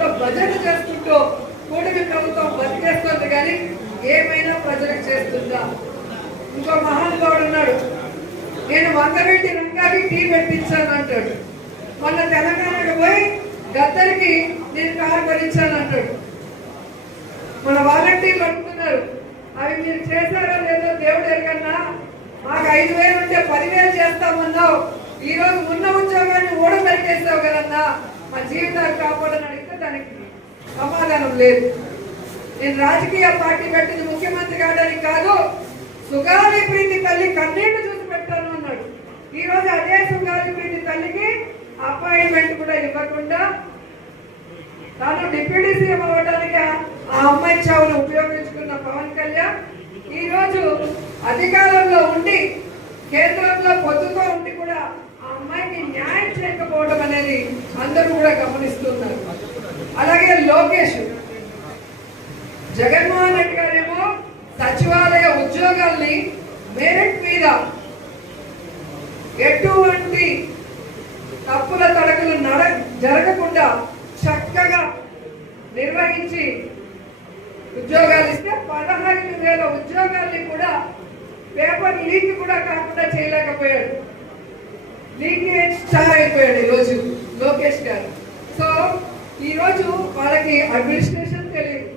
డబ్బుల్లో బడ్జెట్ చేసుకుంటూ కూటమి ప్రభుత్వం బతికేస్తుంది కానీ ఏమైనా ప్రజలకు చేస్తుందా? ఇంకో మహానుభావుడు ఉన్నాడు, నేను వంగవీటి రంగాకి టీ పెట్టించాను అంటాడు. మొన్న తెలంగాణకు పోయి గద్దరికి నేను కారు భరించాను అంటాడు. మన వాలంటీర్లు అంటున్నారు, అవి మీరు చేశారో లేదో దేవుడు ఎరగన్నా, మాకు 5,000 ఉంటే 10,000 చేస్తామన్నావు, ఈ రోజు ఉన్న ఉద్యోగాన్ని ఓడబెరికేస్తావు కదన్నా, మా జీవితాలు కాపాడని అడిగితే దానికి సమాధానం లేదు. నేను రాజకీయ పార్టీ పెట్టింది ముఖ్యమంత్రి కావడానికి కాదు, సుగాలి ప్రీతి తల్లి కన్నీళ్లు చూసి పెట్టాను అన్నాడు. ఈ రోజు అదే సుగాలి ప్రీతి తల్లికి అపాయింట్మెంట్ కూడా ఇవ్వకుండా తాను డిప్యూటీ సీఎం అవ్వడానికి ఆ అమ్మాయి చావును ఉపయోగించుకున్న పవన్ కళ్యాణ్ ఈ రోజు అధికారంలో ఉండి కేంద్రంలో పొత్తుతో ఉండి కూడా ఆ అమ్మాయికి న్యాయం చేయకపోవడం అనేది అందరూ కూడా గమనిస్తున్నారు. అలాగే లోకేష్, జగన్మోహన్ రెడ్డి గారేమో సచివాలయ ఉద్యోగాల్ని మెరిట్ మీద ఎటువంటి తప్పుల తడకలు జరగకుండా చక్కగా నిర్వహించి ఉద్యోగాలు ఇస్తే 15,000 ఉద్యోగాల్ని కూడా పేపర్ లీక్ కూడా కాకుండా చేయలేకపోయాడు. లీకేజ్ స్టార్ అయిపోయాడు ఈరోజు లోకేష్ గారు. సో ఈరోజు వాళ్ళకి అడ్మినిస్ట్రేషన్ తెలియదు,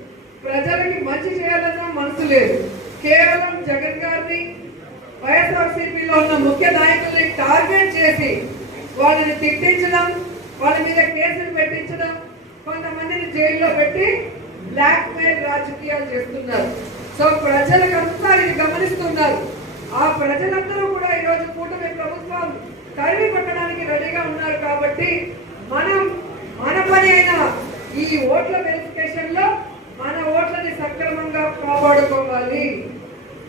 ప్రజలకి మంచి చేయాలన్న మనసు లేదు. కేవలం జగన్ గారిని వైఎస్ఆర్సీపీలో ఉన్న ముఖ్య నాయకుల్ని టార్గెట్ చేసి వాళ్ళని తిట్టించడం, వాళ్ళ మీద కేసులు పెట్టించడం, కొంతమందిని జైల్లో పెట్టి బ్లాక్ మెయిల్ రాజకీయాలు చేస్తున్నారు. సో ప్రజలకంతా ఇది గమనిస్తున్నారు. ఆ ప్రజలందరూ కూడా ఈరోజు కూటమి ప్రభుత్వం తరిమి పట్టడానికి రెడీగా ఉన్నారు. కాబట్టి మనం మన పని అయిన ఈ ఓట్ల వెరిఫికేషన్ లో మన ఓట్లని సక్రమంగా కాపాడుకోవాలి.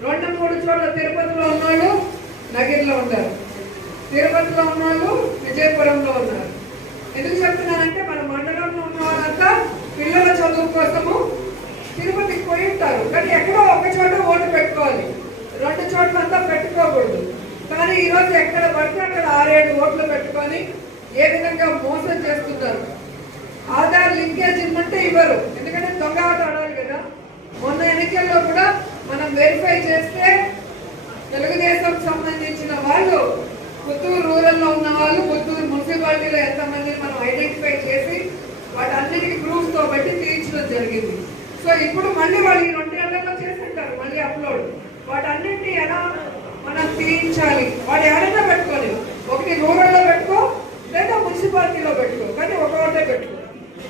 2-3 చోట్ల తిరుపతిలో ఉన్నవాళ్ళు నగిరిలో ఉంటారు, తిరుపతిలో ఉన్నవాళ్ళు విజయపురంలో ఉన్నారు. ఎందుకు చెప్తున్నానంటే మన మండలంలో ఉన్న వాళ్ళంతా పిల్లల చదువు కోసము తిరుపతికి పోయి ఉంటారు. కానీ ఎక్కడో ఒక చోట ఓటు పెట్టుకోవాలి, 2 చోట్లంతా పెట్టుకోకూడదు. కానీ ఈరోజు ఎక్కడ పడితే అక్కడ 6-7 ఓట్లు పెట్టుకొని ఏ విధంగా మోసం చేస్తున్నారు. ఆధార్ లింకేజ్ ఇమ్మంటే ఇవ్వరు, ఎందుకంటే దొంగ ఆట ఆడాలి కదా. మొన్న ఎన్నికల్లో కూడా మనం వెరిఫై చేస్తే తెలుగుదేశం సంబంధించిన వాళ్ళు పుత్తూరు రూరల్లో ఉన్న వాళ్ళు పుత్తూరు మున్సిపాలిటీలో ఎంతమందిని మనం ఐడెంటిఫై చేసి వాటన్నిటికీ ప్రూఫ్ తో బట్టి తీయించడం జరిగింది. సో ఇప్పుడు మళ్ళీ వాళ్ళు ఈ 2 ఏళ్లలో చేస్తుంటారు మళ్ళీ అప్లోడ్. వాటన్నిటిని ఎలా మనం తీయించాలి, వాడు ఏడైనా పెట్టుకోని, ఒకటి రూరల్లో పెట్టుకో లేదా మున్సిపాలిటీలో పెట్టుకో, కానీ ఒక ఓటే పెట్టుకో.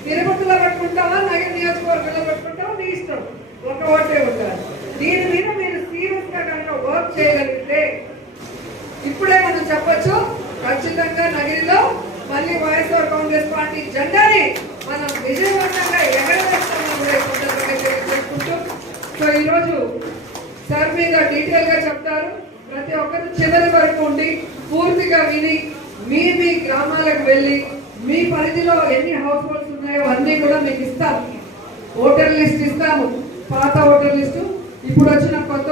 తిరుపతిలో పెట్టుకుంటావా, నగర నియోజకవర్గంలో పెట్టుకుంటావా, నీ ఇష్టం, ఒక ఓటే ఉండాలి. దీని మీద మీరు సీరియస్ గా కనుక వర్క్ చేయగలిగితే ఇప్పుడే మనం చెప్పొచ్చు, ఖచ్చితంగా నగిరిలో మళ్ళీ వైఎస్ఆర్ కాంగ్రెస్ పార్టీ జెండాని మనం విజయవంతంగా ఎగరవేస్తామని కూడా తెలియజేసుకుంటూ, సో ఈరోజు సార్ మీద డీటెయిల్ గా చెప్తారు. ప్రతి ఒక్కరు చివరి వరకు ఉండి పూర్తిగా విని మీ గ్రామాలకు వెళ్ళి మీ పరిధిలో ఎన్ని హౌస్ హోల్డ్స్ ఉన్నాయో అన్నీ కూడా మీకు ఇస్తాము. ఓటర్ లిస్ట్ ఇస్తాము, పాత ఓటర్ లిస్టు, ఇప్పుడు వచ్చిన కొత్త